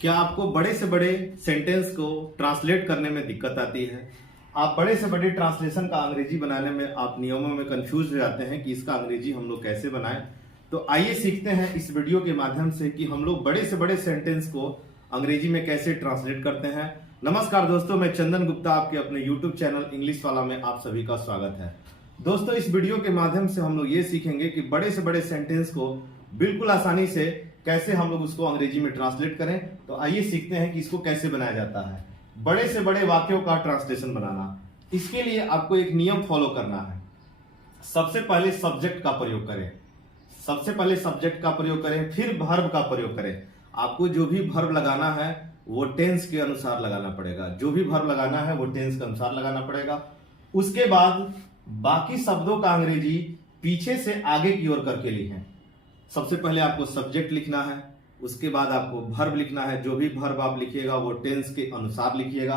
क्या आपको बड़े से बड़े सेंटेंस को ट्रांसलेट करने में दिक्कत आती है? आप बड़े से बड़े ट्रांसलेशन का अंग्रेजी बनाने में आप नियमों में कंफ्यूज हो जाते हैं कि इसका अंग्रेजी हम लोग कैसे बनाएं। तो आइए सीखते हैं इस वीडियो के माध्यम से कि हम लोग बड़े से बड़े सेंटेंस को अंग्रेजी में कैसे ट्रांसलेट करते हैं। नमस्कार दोस्तों, मैं चंदन गुप्ता आपके अपने यूट्यूब चैनल इंग्लिश वाला में आप सभी का स्वागत है। दोस्तों, इस वीडियो के माध्यम से हम लोग ये सीखेंगे कि बड़े से बड़े सेंटेंस को बिल्कुल आसानी से कैसे हम लोग उसको अंग्रेजी में ट्रांसलेट करें। तो आइए सीखते हैं कि इसको कैसे बनाया जाता है, बड़े से बड़े वाक्यों का ट्रांसलेशन बनाना। इसके लिए आपको एक नियम फॉलो करना है। सबसे पहले सब्जेक्ट का प्रयोग करें, सबसे पहले सब्जेक्ट का प्रयोग करें, फिर वर्ब का प्रयोग करें। आपको जो भी वर्ब लगाना है वो टेंस के अनुसार लगाना पड़ेगा, जो भी वर्ब लगाना है वो टेंस के अनुसार लगाना पड़ेगा। उसके बाद बाकी शब्दों का अंग्रेजी पीछे से आगे की ओर करके लिखें। सबसे पहले आपको सब्जेक्ट लिखना है, उसके बाद आपको वर्ब लिखना है। जो भी वर्ब आप लिखिएगा वो टेंस के अनुसार लिखिएगा।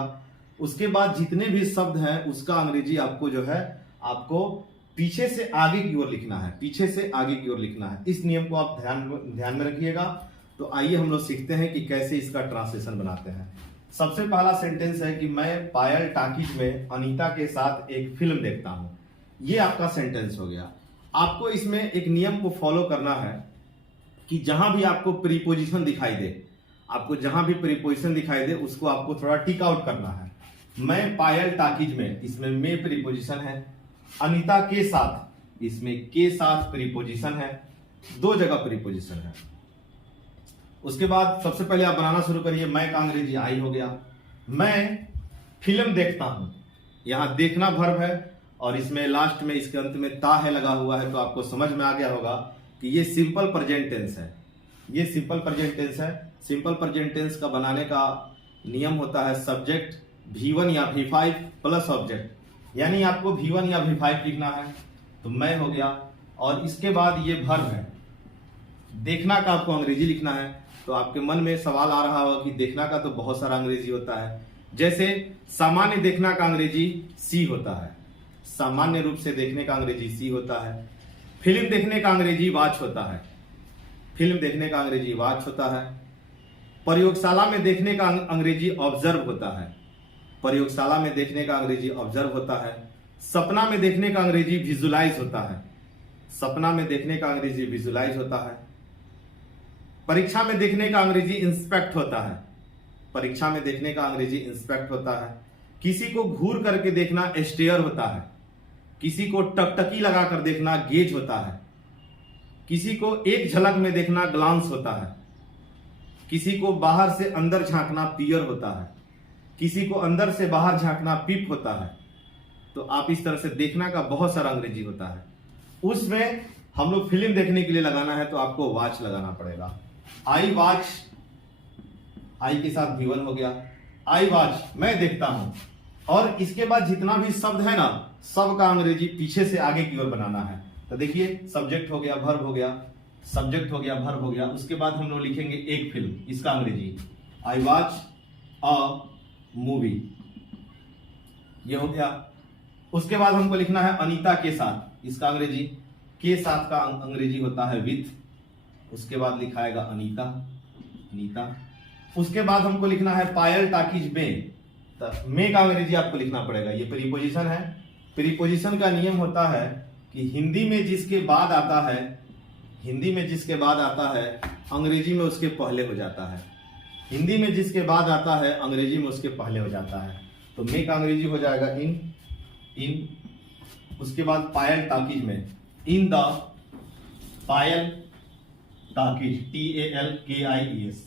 उसके बाद जितने भी शब्द हैं उसका अंग्रेजी आपको जो है आपको पीछे से आगे की ओर लिखना है, पीछे से आगे की ओर लिखना है। इस नियम को आप ध्यान में रखिएगा। तो आइए हम लोग सीखते हैं कि कैसे इसका ट्रांसलेशन बनाते हैं। सबसे पहला सेंटेंस है कि मैं पायल टाकीज में अनीता के साथ एक फिल्म देखता हूं। ये आपका सेंटेंस हो गया। आपको इसमें एक नियम को फॉलो करना है कि जहां भी आपको प्रीपोजिशन दिखाई दे, आपको जहां भी प्रीपोजिशन दिखाई दे उसको आपको थोड़ा टिक आउट करना है। मैं पायल टाकीज में, इसमें मैं प्रीपोजिशन है। अनीता के साथ, इसमें के साथ प्रीपोजिशन है। दो जगह प्रीपोजिशन है। उसके बाद सबसे पहले आप बनाना शुरू करिए। मैं का अंग्रेजी आई हो गया। मैं फिल्म देखता हूं, यहां देखना वर्ब है और इसमें लास्ट में इसके अंत में ता है लगा हुआ है। तो आपको समझ में आ गया होगा कि ये सिंपल प्रेजेंट टेंस है। ये सिंपल प्रेजेंट टेंस है। सिंपल प्रेजेंट टेंस का बनाने का नियम होता है सब्जेक्ट V1 या V5 प्लस ऑब्जेक्ट, यानी आपको V1 या V5 लिखना है। तो मैं हो गया और इसके बाद ये वर्ब है। देखना का आपको अंग्रेजी लिखना है। तो आपके मन में सवाल आ रहा होगा कि देखना का तो बहुत सारा अंग्रेजी होता है। जैसे सामान्य देखना का अंग्रेजी सी होता है, सामान्य रूप से देखने का अंग्रेजी सी होता है। फिल्म देखने का अंग्रेजी वॉच होता है, फिल्म देखने का अंग्रेजी वॉच होता है। प्रयोगशाला में देखने का अंग्रेजी ऑब्जर्व होता है, प्रयोगशाला में देखने का अंग्रेजी ऑब्जर्व होता है। सपना में देखने का अंग्रेजी विजुलाइज होता है, सपना में देखने का अंग्रेजी विजुलाइज होता है। परीक्षा में देखने का अंग्रेजी इंस्पेक्ट होता है, परीक्षा में देखने का अंग्रेजी इंस्पेक्ट होता है। किसी को घूर करके देखना स्टेयर होता है, किसी को टकटकी लगाकर देखना गेज होता है। किसी को एक झलक में देखना ग्लांस होता है। किसी को बाहर से अंदर झांकना पियर होता है। किसी को अंदर से बाहर झांकना पिप होता है। तो आप इस तरह से देखना का बहुत सारा अंग्रेजी होता है। उसमें हम लोग फिल्म देखने के लिए लगाना है तो आपको वॉच लगाना पड़ेगा। आई वॉच, आई के साथ V1 हो गया। आई वॉच, मैं देखता हूं। और इसके बाद जितना भी शब्द है ना, सब का अंग्रेजी पीछे से आगे की ओर बनाना है। तो देखिए, सब्जेक्ट हो गया, वर्ब हो गया, सब्जेक्ट हो गया, वर्ब हो गया। उसके बाद हम लोग लिखेंगे एक फिल्म, इसका अंग्रेजी आई वॉच अ मूवी, ये हो गया। उसके बाद हमको लिखना है अनीता के साथ, इसका अंग्रेजी के साथ का अंग्रेजी होता है विथ। उसके बाद लिखाएगा अनीता, अनीता। उसके बाद हमको लिखना है पायल टाकीज में, तो में का अंग्रेजी आपको लिखना पड़ेगा। ये प्रीपोजिशन है। प्रीपोजिशन का नियम होता है कि हिंदी में जिसके बाद आता है, हिंदी में जिसके बाद आता है अंग्रेजी में उसके पहले हो जाता है। हिंदी में जिसके बाद आता है अंग्रेजी में उसके पहले हो जाता है। तो में का अंग्रेजी हो जाएगा इन, इन। उसके बाद पायल टाकीज में, in the Payal talkies, TALKIES।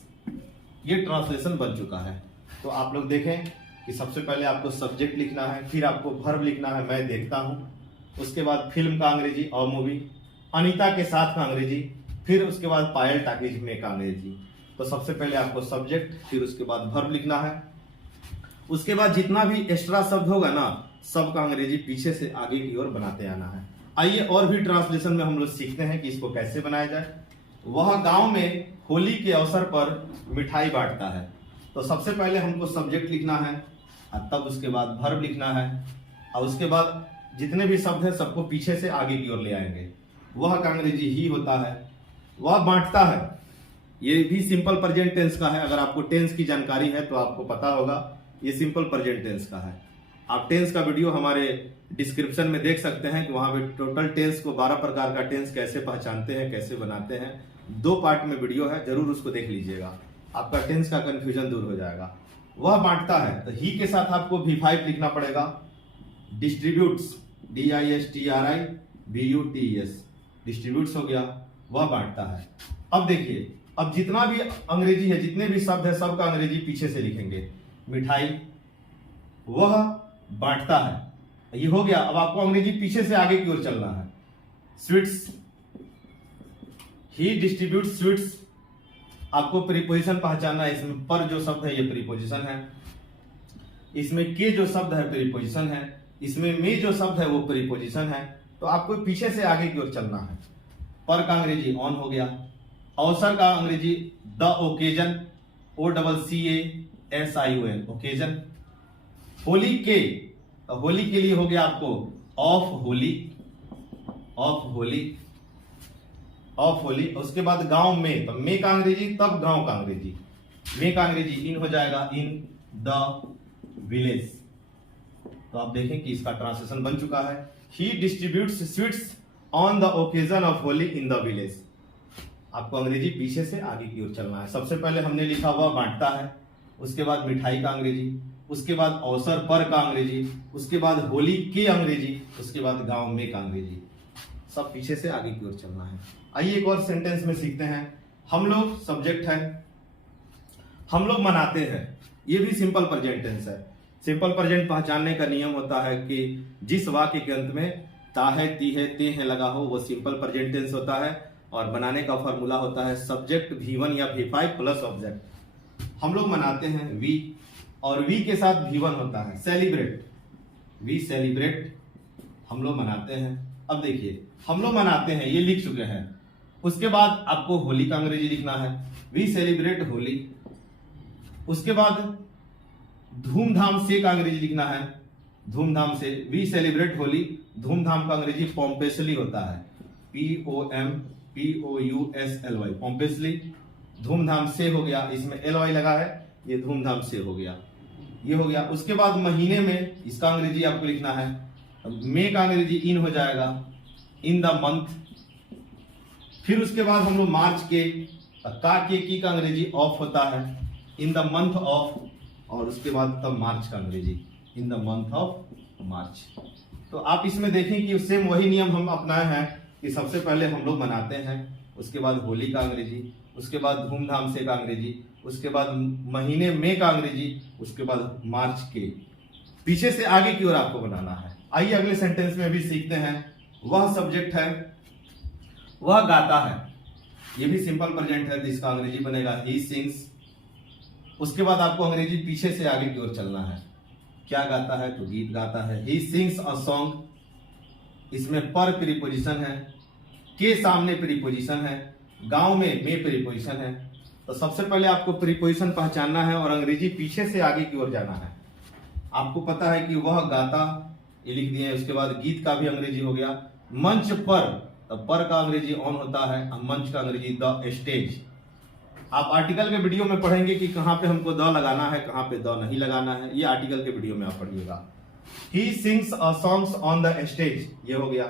ये ट्रांसलेशन बन चुका है। तो आप लोग देखें कि सबसे पहले आपको सब्जेक्ट लिखना है, फिर आपको वर्ब लिखना है मैं देखता हूं। उसके बाद फिल्म का अंग्रेजी और मूवी, अनीता के साथ का अंग्रेजी, फिर उसके बाद पायल टाकीज में का अंग्रेजी। तो सबसे पहले आपको सब्जेक्ट, फिर उसके बाद वर्ब लिखना है। उसके बाद जितना भी एक्स्ट्रा शब्द होगा ना, सब का अंग्रेजी पीछे से आगे की ओर बनाते आना है। आइए और भी ट्रांसलेशन में हम लोग सीखते हैं कि इसको कैसे बनाया जाए। वह गांव में होली के अवसर पर मिठाई बांटता है। तो सबसे पहले हमको सब्जेक्ट लिखना है और तब उसके बाद वर्ब लिखना है और उसके बाद जितने भी शब्द हैं सबको पीछे से आगे की ओर ले आएंगे। वह का अंग्रेजी ही होता है। वह बांटता है, ये भी सिंपल प्रेजेंट टेंस का है। अगर आपको टेंस की जानकारी है तो आपको पता होगा ये सिंपल प्रेजेंट टेंस का है। आप टेंस का वीडियो हमारे डिस्क्रिप्शन में देख सकते हैं कि वहां पे टोटल टेंस को 12 प्रकार का टेंस कैसे पहचानते हैं, कैसे बनाते हैं, 2 पार्ट में वीडियो है, जरूर उसको देख लीजिएगा, आपका टेंस का कंफ्यूजन दूर हो जाएगा। वह बांटता है तो ही के साथ आपको V5 लिखना पड़ेगा। डिस्ट्रीब्यूट्स, DISTRIBUTES, डिस्ट्रीब्यूट्स हो गया, वह बांटता है। अब देखिए, अब जितना भी अंग्रेजी है, जितने भी शब्द है, सबका अंग्रेजी पीछे से लिखेंगे। मिठाई, वह बांटता है, ये हो गया। अब आपको अंग्रेजी पीछे से आगे की ओर चलना है। स्वीट्स, ही डिस्ट्रीब्यूट्स स्वीट्स, आपको प्रीपोजिशन पहचानना है। इसमें पर जो शब्द है ये प्रीपोजिशन है, इसमें के जो शब्द है प्रीपोजिशन है, इसमें में जो शब्द है वो प्रीपोजिशन है। तो आपको पीछे से आगे की ओर चलना है। पर का अंग्रेजी ऑन हो गया। अवसर का अंग्रेजी the occasion, OCCASION, occasion. Holi के, तो होली के लिए हो गया आपको of Holi, of Holi, of Holi. उसके बाद गांव में, तो में का अंग्रेजी तब गांव का अंग्रेजी, में का अंग्रेजी इन हो जाएगा, इन द विलेज। तो आप देखें कि इसका ट्रांसलेशन बन चुका है। He distributes sweets on the occasion of Holi in the village. आपको अंग्रेजी पीछे से आगे की ओर चलना है। सबसे पहले हमने लिखा हुआ बांटता है, उसके बाद मिठाई का अंग्रेजी, उसके बाद अवसर पर का अंग्रेजी, उसके बाद होली के अंग्रेजी, उसके बाद गांव में का अंग्रेजी। सब पीछे से आगे की ओर चलना है। आइए एक और सेंटेंस में सीखते हैं। हम लोग सब्जेक्ट है, हम लोग मनाते हैं, ये भी सिंपल प्रेजेंट टेंस है। सिंपल प्रेजेंट पहचानने का नियम होता है कि जिस वाक्य के अंत में ता है, ती है, ते है लगा हो वो सिंपल प्रेजेंट टेंस होता है। और बनाने का फॉर्मूला होता है सब्जेक्ट V1 या V5 प्लस ऑब्जेक्ट। हम लोग मनाते हैं वी, और वी के साथ V1 होता है सेलिब्रेट, वी सेलिब्रेट, हम लोग मनाते हैं। अब देखिए, हम लोग मनाते हैं ये लिख चुके हैं। उसके बाद आपको होली का अंग्रेजी लिखना है, वी सेलिब्रेट होली। उसके बाद धूमधाम से का अंग्रेजी लिखना है, धूमधाम से, वी सेलिब्रेट होली। धूमधाम का अंग्रेजी पॉम्पेसली होता है, POMPOUSLY, पॉम्पेसली। धूमधाम से हो गया, इसमें LY लगा है, ये धूमधाम से हो गया, ये हो गया। उसके बाद महीने में, इसका अंग्रेजी आपको लिखना है, मे का अंग्रेजी इन हो जाएगा, इन द मंथ। फिर उसके बाद हम लोग मार्च के, का के की का अंग्रेजी ऑफ होता है, इन द मंथ ऑफ। और उसके बाद तब मार्च का अंग्रेजी, in the month of March. तो आप इसमें देखें कि सेम वही नियम हम अपनाए हैं कि सबसे पहले हम लोग मनाते हैं, उसके बाद होली का अंग्रेजी, उसके बाद धूमधाम से का अंग्रेजी, उसके बाद महीने में का अंग्रेजी, उसके बाद मार्च के। पीछे से आगे की ओर आपको बनाना है। आइए अगले सेंटेंस में भी सीखते हैं। वह सब्जेक्ट है, वह गाता है, ये भी सिंपल प्रेजेंट है तो इसका अंग्रेजी बनेगा ही सिंग्स। उसके बाद आपको अंग्रेजी पीछे से आगे की ओर चलना है। क्या गाता है, तो गीत गाता है, ही सिंग्स अ सॉन्ग। इसमें पर प्रीपोजिशन है, के सामने प्रीपोजिशन है, गांव में प्रीपोजिशन है। तो सबसे पहले आपको प्रीपोजिशन पहचानना है और अंग्रेजी पीछे से आगे की ओर जाना है। आपको पता है कि वह गाता, ये लिख दिए। उसके बाद गीत का भी अंग्रेजी हो गया। मंच पर, तो पर का अंग्रेजी ऑन होता है, मंच का अंग्रेजी द स्टेज। आप आर्टिकल के वीडियो में पढ़ेंगे कि कहां पे हमको द लगाना है, कहां पे द नहीं लगाना है, ये आर्टिकल के वीडियो में आप पढ़िएगा। He sings a songs on the stage, ये हो गया।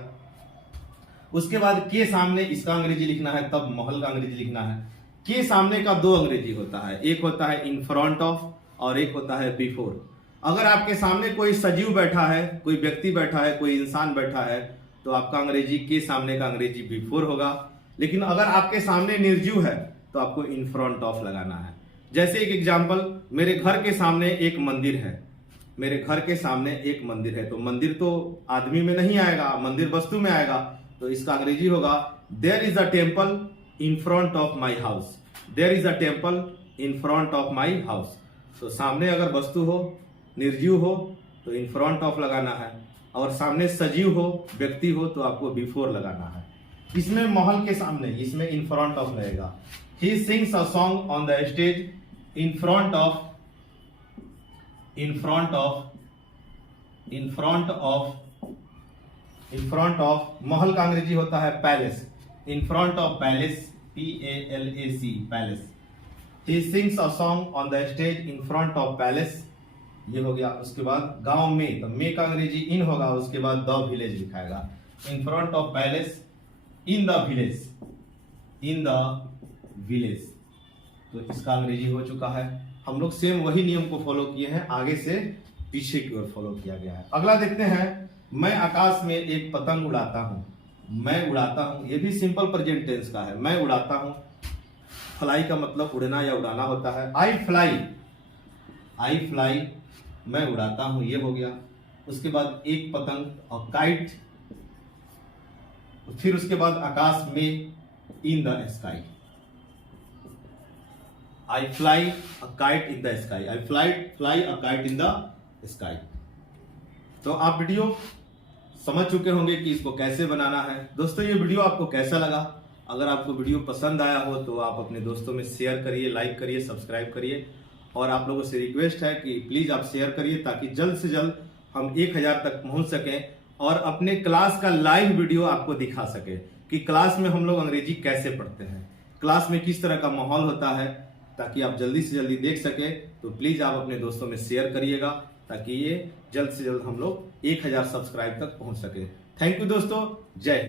उसके बाद के सामने, इसका अंग्रेजी लिखना है, तब महल का अंग्रेजी लिखना है। के सामने का 2 अंग्रेजी होता है, एक होता है इन फ्रंट ऑफ और एक होता है बिफोर। अगर आपके सामने कोई सजीव बैठा है, कोई व्यक्ति बैठा है, कोई इंसान बैठा है, तो आपका अंग्रेजी के सामने का अंग्रेजी बिफोर होगा। लेकिन अगर आपके सामने निर्जीव है तो आपको इन फ्रंट ऑफ लगाना है। जैसे एक एग्जांपल, मेरे घर के सामने एक मंदिर है, मेरे घर के सामने एक मंदिर है, तो मंदिर तो आदमी में नहीं आएगा, मंदिर वस्तु में आएगा। तो इसका अंग्रेजी होगा there is a temple in front of my house, there is a temple in front of my house. तो सामने अगर वस्तु हो, निर्जीव हो, तो इन फ्रंट ऑफ लगाना है, और सामने सजीव हो, व्यक्ति हो, तो आपको बिफोर लगाना है। इसमें महल के सामने, इसमें इन फ्रंट ऑफ लगेगा। He sings a song on the stage in front of महल का अंग्रेजी होता है palace, in front of palace, PALAC, palace. He sings a song on the stage in front of palace, ये हो गया। उसके बाद गांव में, तो मे का अंग्रेजी इन होगा, उसके बाद द विलेज लिखाएगा। In front of palace, in the village, in the village. तो इसका अंग्रेजी हो चुका है। हम लोग सेम वही नियम को फॉलो किए हैं, आगे से पीछे की ओर फॉलो किया गया है। अगला देखते हैं, मैं आकाश में एक पतंग उड़ाता हूं। मैं उड़ाता हूं, ये भी सिंपल प्रेजेंट टेंस का है। मैं उड़ाता हूं, फ्लाई का मतलब उड़ना या उड़ाना होता है। आई फ्लाई, आई फ्लाई, मैं उड़ाता हूं, ये हो गया। उसके बाद एक पतंग और काइट, फिर उसके बाद आकाश में, in the sky. I fly a kite in the sky. I fly a kite in the sky. तो आप वीडियो समझ चुके होंगे कि इसको कैसे बनाना है। दोस्तों ये वीडियो आपको कैसा लगा? अगर आपको वीडियो पसंद आया हो तो आप अपने दोस्तों में शेयर करिए, लाइक करिए, सब्सक्राइब करिए। और आप लोगों से रिक्वेस्ट है कि प्लीज आप शेयर करिए ताकि जल्द से जल्द हम 1000 तक पहुंच सकें और अपने क्लास का लाइव वीडियो आपको दिखा सके कि क्लास में हम लोग अंग्रेजी कैसे पढ़ते हैं, क्लास में किस तरह का माहौल होता है, ताकि आप जल्दी से जल्दी देख सके। तो प्लीज आप अपने दोस्तों में शेयर करिएगा ताकि ये जल्द से जल्द हम लोग 1000 सब्सक्राइब तक पहुंच सके। थैंक यू दोस्तों, जय हिंद।